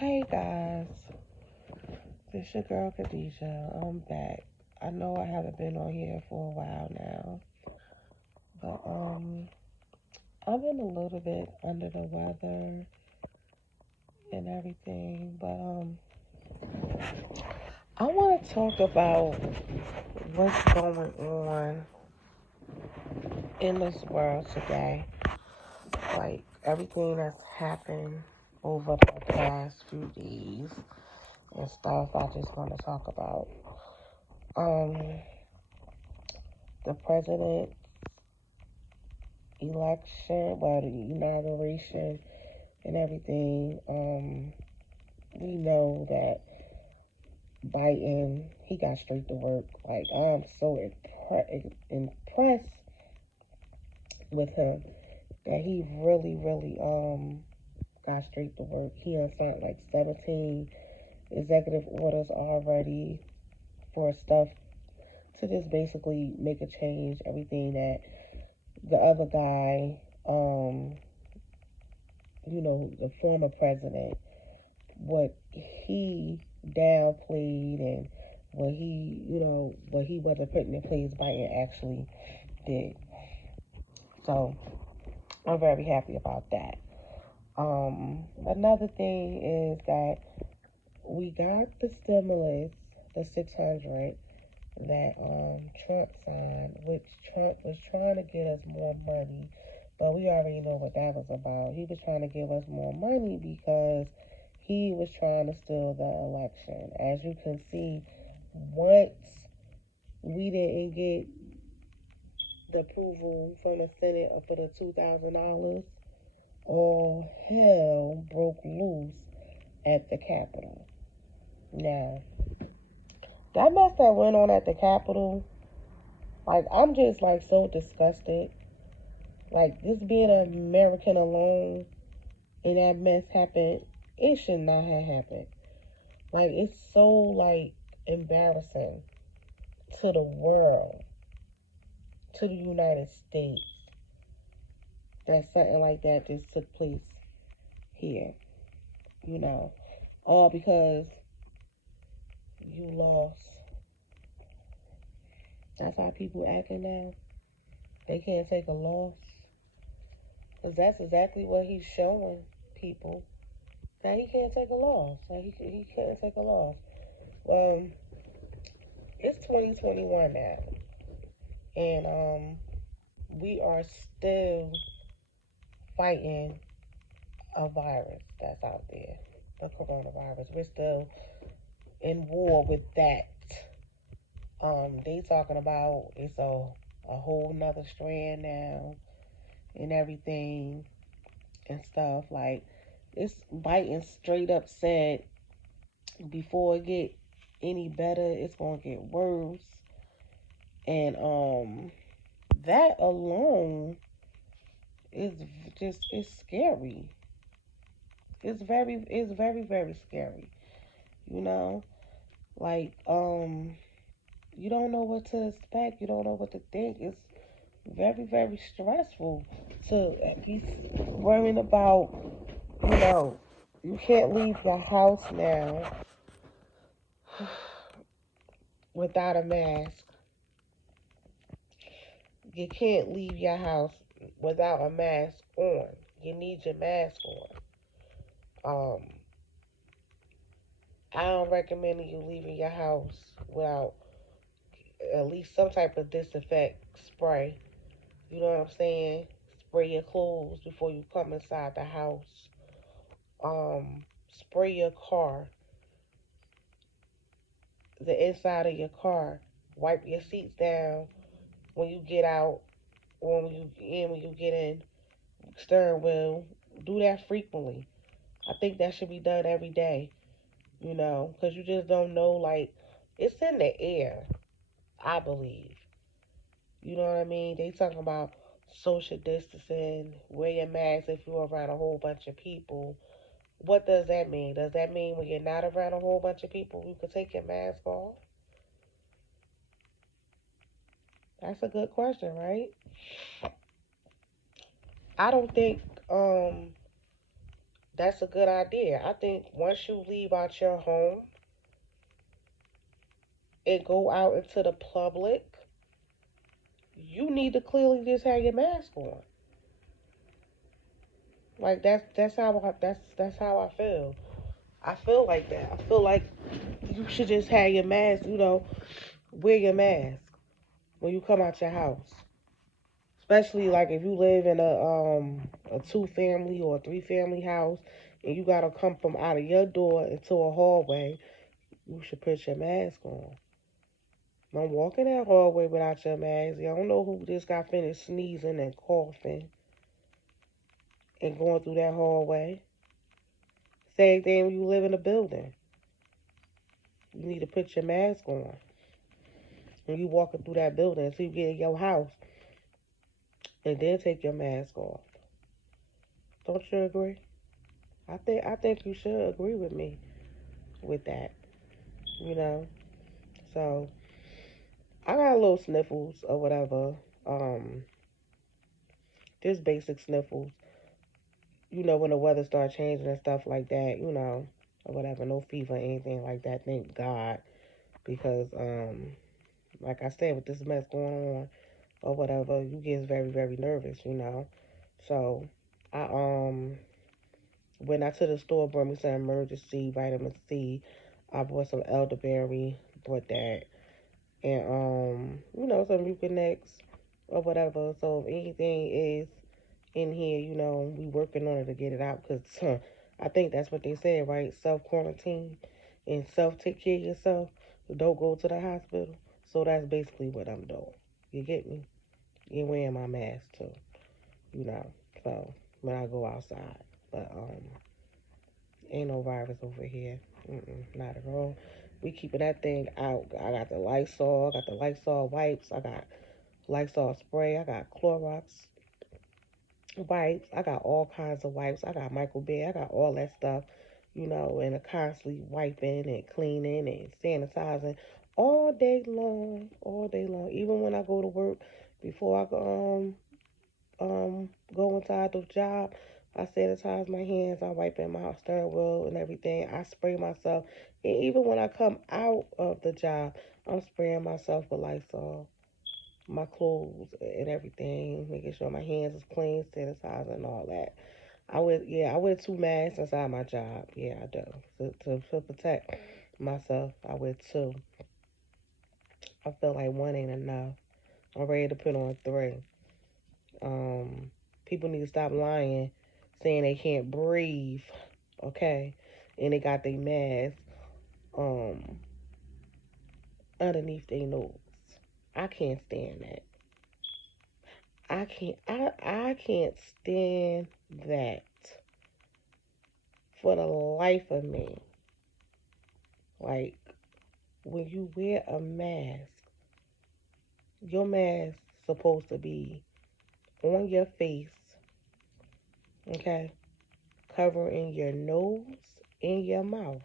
Hey guys, this your girl Khadijah. I'm back. I know I haven't been on here for a while now, but I've been a little bit under the weather and everything. But I want to talk about what's going on in this world today, like everything that's happened over the past few days and stuff. I just want to talk about um the president election, well, the inauguration and everything. We know that Biden, he got straight to work. Like, I'm so impressed with him that he really got straight to work. He has signed like 17 executive orders already for stuff to just basically make a change. Everything that the other guy, the former president, what he downplayed and what he wasn't putting in place, Biden actually did. So I'm very happy about that. Another thing is that we got the stimulus, the 600 that Trump signed, which Trump was trying to get us more money, but we already know what that was about. He was trying to give us more money because he was trying to steal the election. As you can see, once we didn't get the approval from the Senate for the $2,000, all hell broke loose at the Capitol. Now, that mess that went on at the Capitol, like, I'm just like so disgusted. Like, this being an American alone and that mess happened, it should not have happened. Like, it's so like embarrassing to the world, to the United States, that something like that just took place here, you know. All because you lost. That's how people acting now. They can't take a loss. Because that's exactly what he's showing people. That he can't take a loss. Like he can't take a loss. Um, it's 2021 now. And we are still fighting a virus that's out there. The coronavirus. We're still in war with that. They talking about it's a whole nother strand now and everything and stuff. Like, it's Biden straight up said before it get any better, it's gonna get worse. And that alone is just it's scary. It's very scary. You know, like you don't know what to expect. You don't know what to think. It's very stressful to be worrying about. You know, you can't leave your house now without a mask. You can't leave your house without a mask on. You need your mask on. I don't recommend you leaving your house without at least some type of disinfect spray. You know what I'm saying? Spray your clothes before you come inside the house. Spray your car, the inside of your car. Wipe your seats down when you get out or when you get in. Steering wheel. Do that frequently. I think that should be done every day. Because you just don't know. Like, it's in the air. I believe. You know what I mean? They talking about social distancing, wear your mask if you're around a whole bunch of people. What does that mean? Does that mean when you're not around a whole bunch of people, you can take your mask off? That's a good question, right? I don't think That's a good idea. I think once you leave out your home and go out into the public, you need to clearly just have your mask on. Like that's how I feel. I feel like that. I feel like you should just have your mask. Wear your mask when you come out your house. Especially like if you live in a 2 family or a 3 family house, and you gotta come from out of your door into a hallway, you should put your mask on. Don't walk in that hallway without your mask. You don't know who just got finished sneezing and coughing and going through that hallway. Same thing when you live in a building. You need to put your mask on when you walking through that building until you get in your house, and then take your mask off. Don't you agree? I think you should agree with me with that. You know. So I got a little sniffles or whatever. Um, just basic sniffles. When the weather starts changing and stuff like that. Or whatever. No fever or anything like that. Thank God, because like I said, with this mess going on or whatever, you get very very nervous. So I went out to the store, brought me some emergency vitamin C. I bought some elderberry, bought that, and some Mucinex or whatever. So if anything is in here, we working on it to get it out, because I think that's what they said, right? Self quarantine and self take care of yourself. Don't go to the hospital. So that's basically what I'm doing. You get me? You wearing my mask too, you know. So when I go outside, but ain't no virus over here. Not at all. We keeping that thing out. I got the Lysol. I got the Lysol wipes. I got Lysol spray. I got Clorox wipes. I got all kinds of wipes. I got microbead. I got all that stuff, and I'm constantly wiping and cleaning and sanitizing all day long, all day long. Even when I go to work, before I go inside the job, I sanitize my hands. I wipe in my steering wheel and everything. I spray myself, and even when I come out of the job, I'm spraying myself with Lysol, my clothes and everything, making sure my hands is clean, sanitizing and all that. I wear 2 masks inside my job. Yeah, I do. To protect myself, I wear two. I feel like one ain't enough. I'm ready to put on three. Um, People need to stop lying, saying they can't breathe. Okay, and they got their mask um underneath their nose. I can't stand that. I can't stand that for the life of me. Like, when you wear a mask, your mask supposed to be on your face, okay, covering your nose and your mouth.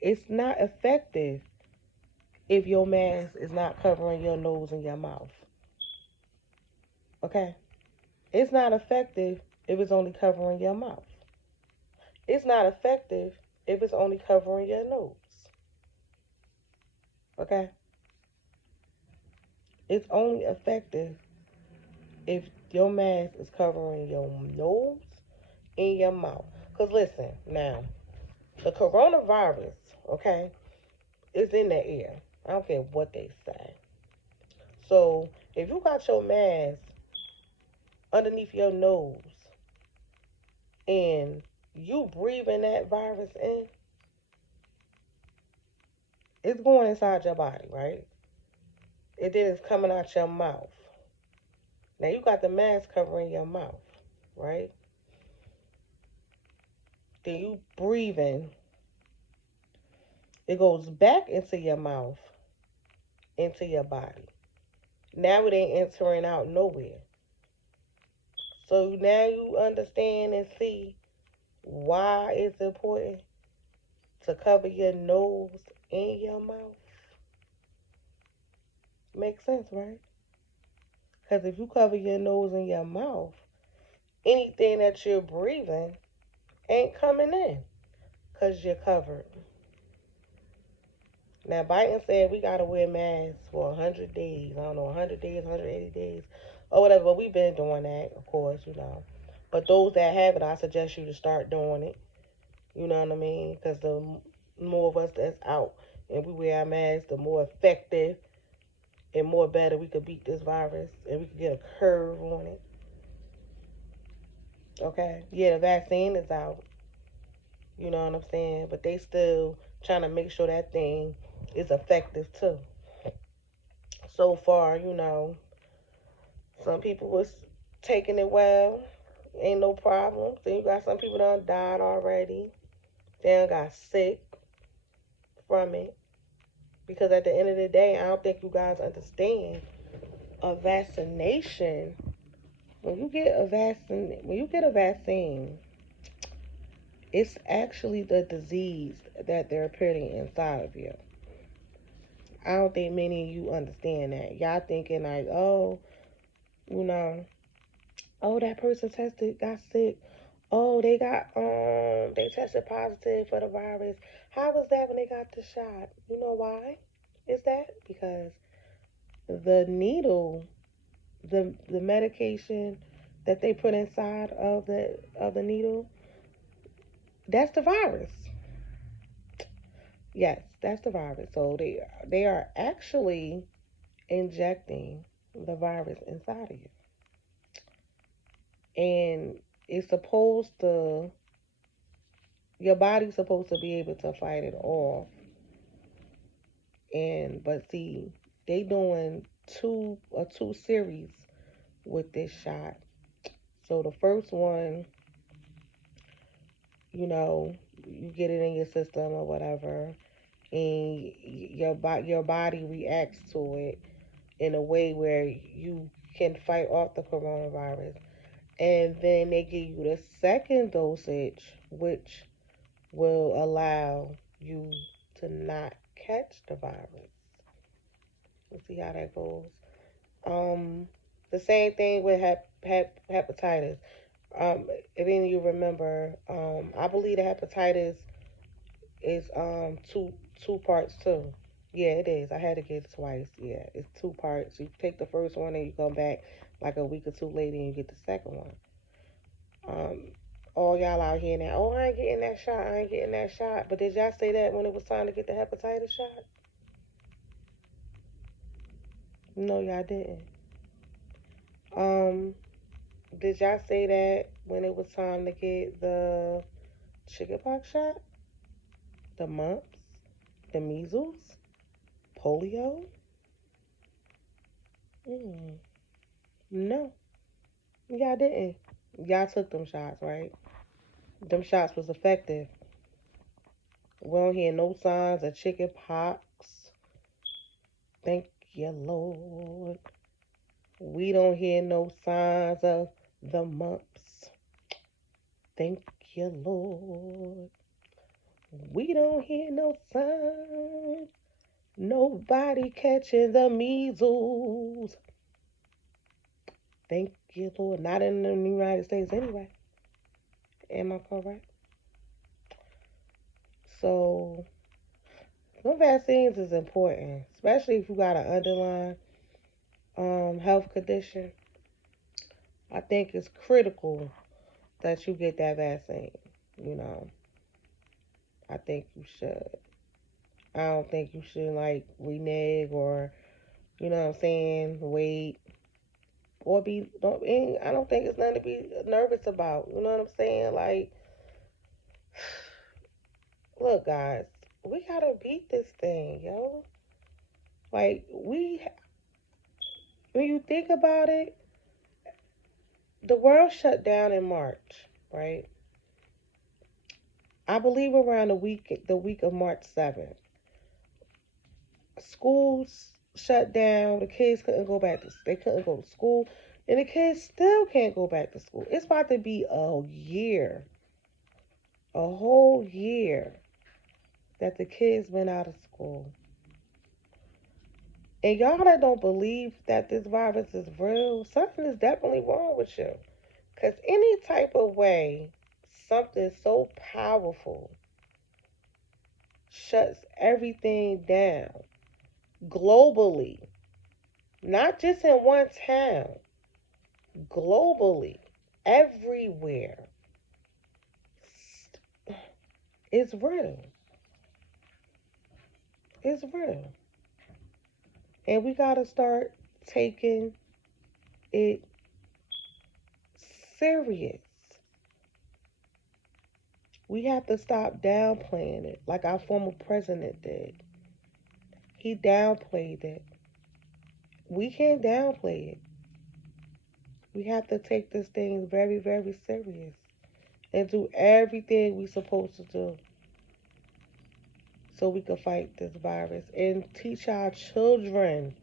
It's not effective if your mask is not covering your nose and your mouth. Okay? It's not effective if it's only covering your mouth. It's not effective if it's only covering your nose. Okay? It's only effective if your mask is covering your nose and your mouth. Because listen, now, the coronavirus, okay, is in the air. I don't care what they say. So if you got your mask underneath your nose and you breathing that virus in, it's going inside your body, right? And then it's coming out your mouth. Now you got the mask covering your mouth, right? Then you breathing. It goes back into your mouth, into your body. Now it ain't entering out nowhere. So now you understand and see why it's important to cover your nose and your mouth. Makes sense, right? Because if you cover your nose and your mouth, anything that you're breathing ain't coming in because you're covered. Now, Biden said we got to wear masks for 100 days. I don't know, 100 days, 180 days, or whatever. But we've been doing that, of course, you know. But those that have it, I suggest you to start doing it. You know what I mean? Because the more of us that's out and we wear our masks, the more effective and more better we could beat this virus and we could get a curve on it. Okay? Yeah, the vaccine is out. You know what I'm saying? But they still trying to make sure that thing is effective too. So far, you know, some people was taking it well, ain't no problem. Then you got some people that died already. They done got sick from it. Because at the end of the day, I don't think you guys understand a vaccination. When you get a vaccine, it's actually the disease that they're putting inside of you. I don't think many of you understand that. Y'all thinking like, oh, you know, oh that person tested, got sick. Oh, they tested positive for the virus. How was that when they got the shot? You know why? Is that because the needle, the medication that they put inside of the needle, that's the virus. Yes, that's the virus. So they are actually injecting the virus inside of you. And it's supposed to your body's supposed to be able to fight it off. And but see, they doing two series with this shot. So the first one, you know, you get it in your system or whatever, and your body reacts to it in a way where you can fight off the coronavirus. And then they give you the second dosage, which will allow you to not catch the virus. Let's see how that goes. Um, the same thing with hepatitis. If any of you remember, I believe the hepatitis is two parts too. Yeah, it is. I had to get it twice. Yeah, it's two parts. You take the first one and you come back like a week or two later and you get the second one. Um, all y'all out here now, oh, I ain't getting that shot. I ain't getting that shot. But did y'all say that when it was time to get the hepatitis shot? No, y'all didn't. Um, did y'all say that when it was time to get the chickenpox shot, the mumps, the measles, polio? Mm, no, y'all didn't. Y'all took them shots, right? Them shots was effective. We don't hear no signs of chickenpox. Thank you, Lord. We don't hear no signs of the mumps. Thank you, Lord. We don't hear no signs. Nobody catching the measles. Thank you, Lord. Not in the United States anyway. Am I correct? So, no vaccines is important, especially if you got an underlying health condition. I think it's critical that you get that vaccine. You know, I think you should. I don't think you should like renege or you know what I'm saying, wait or be don't. I don't think it's nothing to be nervous about. You know what I'm saying? Like, look, guys, we gotta beat this thing, yo. Like when you think about it, the world shut down in March, right? I believe around the week of March 7th. Schools shut down. The kids couldn't go back to they couldn't go to school, and the kids still can't go back to school. It's about to be a year, a whole year that the kids been out of school. And y'all that don't believe that this virus is real, something is definitely wrong with you. Because any type of way something so powerful shuts everything down globally, not just in one town, globally, everywhere, it's real. It's real. And we got to start taking it serious. We have to stop downplaying it like our former president did. He downplayed it. We can't downplay it. We have to take this thing very, very serious and do everything we're supposed to do so we can fight this virus and teach our children.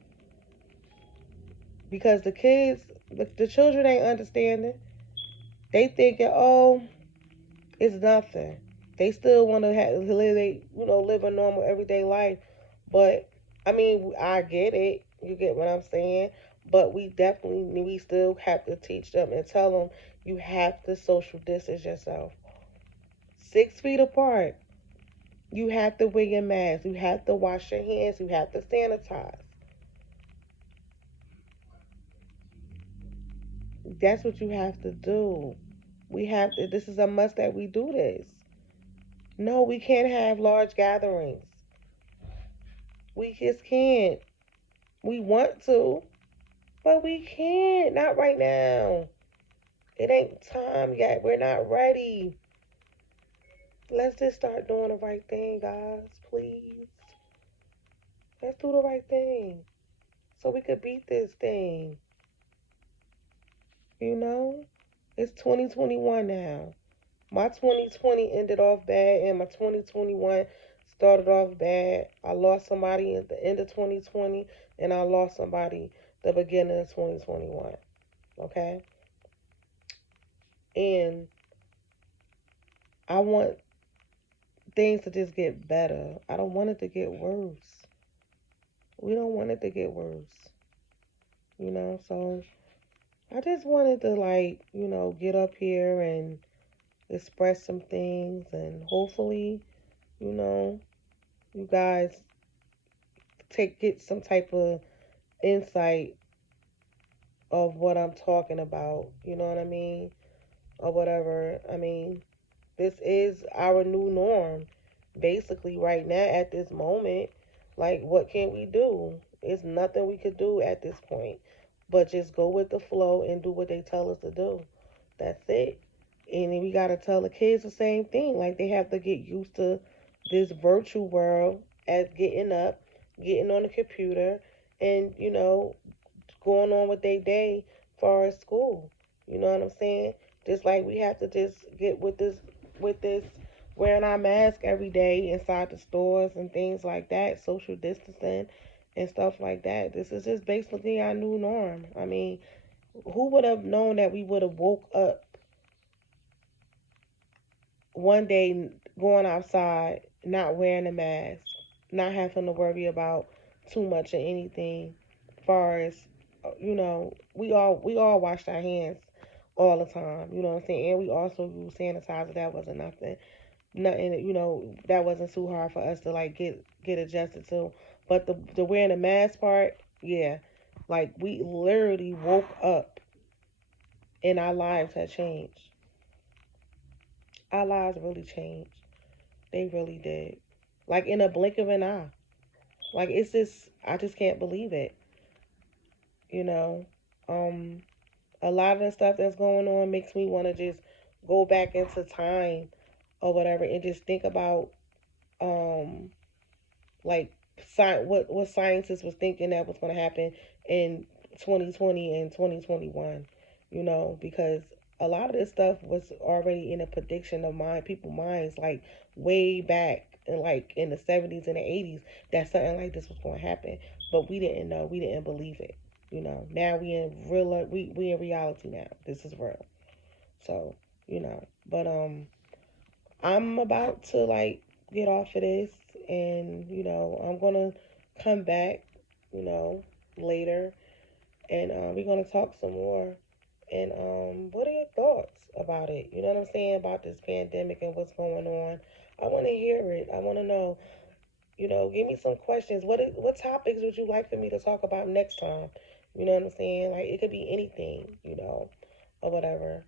Because the kids, the children ain't understanding. They thinking, oh, it's nothing. They still want to live, live a normal everyday life. But I mean, I get it. You get what I'm saying. But we still have to teach them and tell them you have to social distance yourself, 6 feet apart. You have to wear your mask. You have to wash your hands. You have to sanitize. That's what you have to do. We have to. This is a must that we do this. No, we can't have large gatherings. We just can't. We want to, but we can't. Not right now. It ain't time yet. We're not ready. Let's just start doing the right thing, guys. Please. Let's do the right thing so we could beat this thing. You know? It's 2021 now. My 2020 ended off bad, and my 2021 started off bad. I lost somebody at the end of 2020, and I lost somebody the beginning of 2021. Okay? And I want things to just get better. I don't want it to get worse. We don't want it to get worse. So I just wanted to, get up here and express some things, and hopefully, you know, you guys get some type of insight of what I'm talking about. You know what I mean? Or whatever. I mean, this is our new norm, basically, right now at this moment. Like, what can we do? It's nothing we could do at this point, but just go with the flow and do what they tell us to do. That's it. And then we gotta tell the kids the same thing. Like, they have to get used to this virtual world as getting up, getting on the computer, and going on with their day far as school. You know what I'm saying? Just like we have to just get with this wearing our mask every day inside the stores and things like that, social distancing and stuff like that. This is just basically our new norm. I mean, who would have known that we would have woke up one day going outside, not wearing a mask, not having to worry about too much of anything. Far as we all washed our hands all the time. You know what I'm saying? And we also use sanitizer. That wasn't nothing. That wasn't too hard for us to get adjusted to. But the wearing the mask part, yeah, like we literally woke up and our lives had changed. Our lives really changed. They really did. Like in a blink of an eye. Like it's just I just can't believe it. You know. Um a lot of the stuff that's going on makes me want to just go back into time or whatever and just think about um like what scientists was thinking that was going to happen in 2020 and 2021, because a lot of this stuff was already in a prediction of people's minds, like way back in the 70s and the 80s, that something like this was going to happen, but we didn't know, we didn't believe it. Now we in reality now. This is real. So, but I'm about to get off of this, and I'm gonna come back, you know, later, and we're gonna talk some more. And what are your thoughts about it? You know what I'm saying, about this pandemic and what's going on? I want to hear it. I want to know. Give me some questions. What topics would you like for me to talk about next time? You know what I'm saying? Like it could be anything, or whatever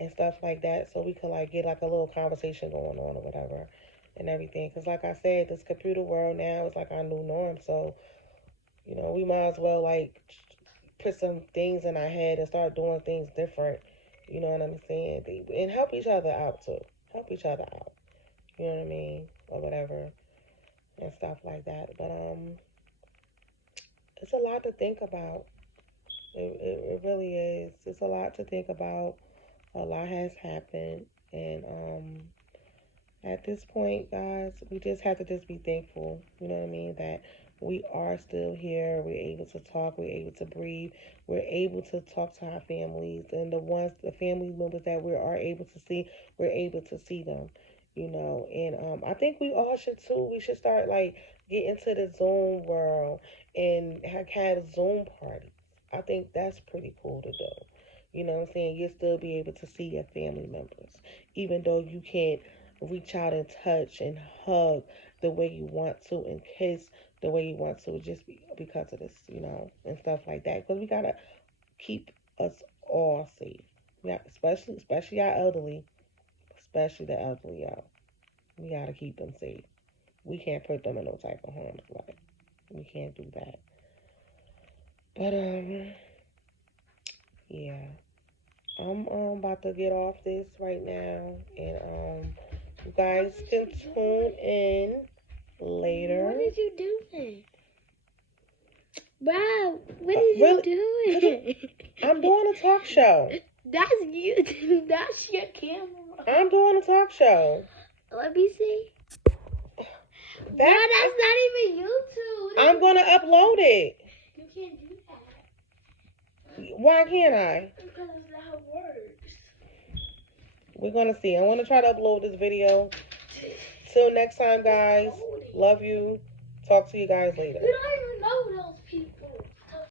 and stuff like that. So we could like get like a little conversation going on or whatever and everything. Cause like I said, this computer world now is like our new norm. So we might as well like put some things in our head and start doing things different. You know what I'm saying? And help each other out too. Help each other out. You know what I mean? Or whatever and stuff like that. But it's a lot to think about. It really is. It's a lot to think about. A lot has happened, and at this point, guys, we just have to just be thankful. You know what I mean? That we are still here. We're able to talk. We're able to breathe. We're able to talk to our families, and the family members that we are able to see, we're able to see them. And I think we all should too. We should start like get into the Zoom world and have Zoom parties. I think that's pretty cool to do. You know what I'm saying? You'll still be able to see your family members, even though you can't reach out and touch and hug the way you want to and kiss the way you want to, just because of this, and stuff like that. Because we gotta keep us all safe. Yeah, especially our elderly, especially the elderly, y'all. We gotta keep them safe. We can't put them in no type of harm's way. We can't do that. But yeah. I'm about to get off this right now, and you guys can tune in later. What did you do? Bro, what did you doing? I'm doing a talk show. That's you. That's your camera. I'm doing a talk show. Let me see. Bro, that's not even YouTube. I'm gonna upload it. You can't do that. Why can't I? Because that's how it works. We're gonna see. I want to try to upload this video. Till next time, guys. Love you. Talk to you guys later.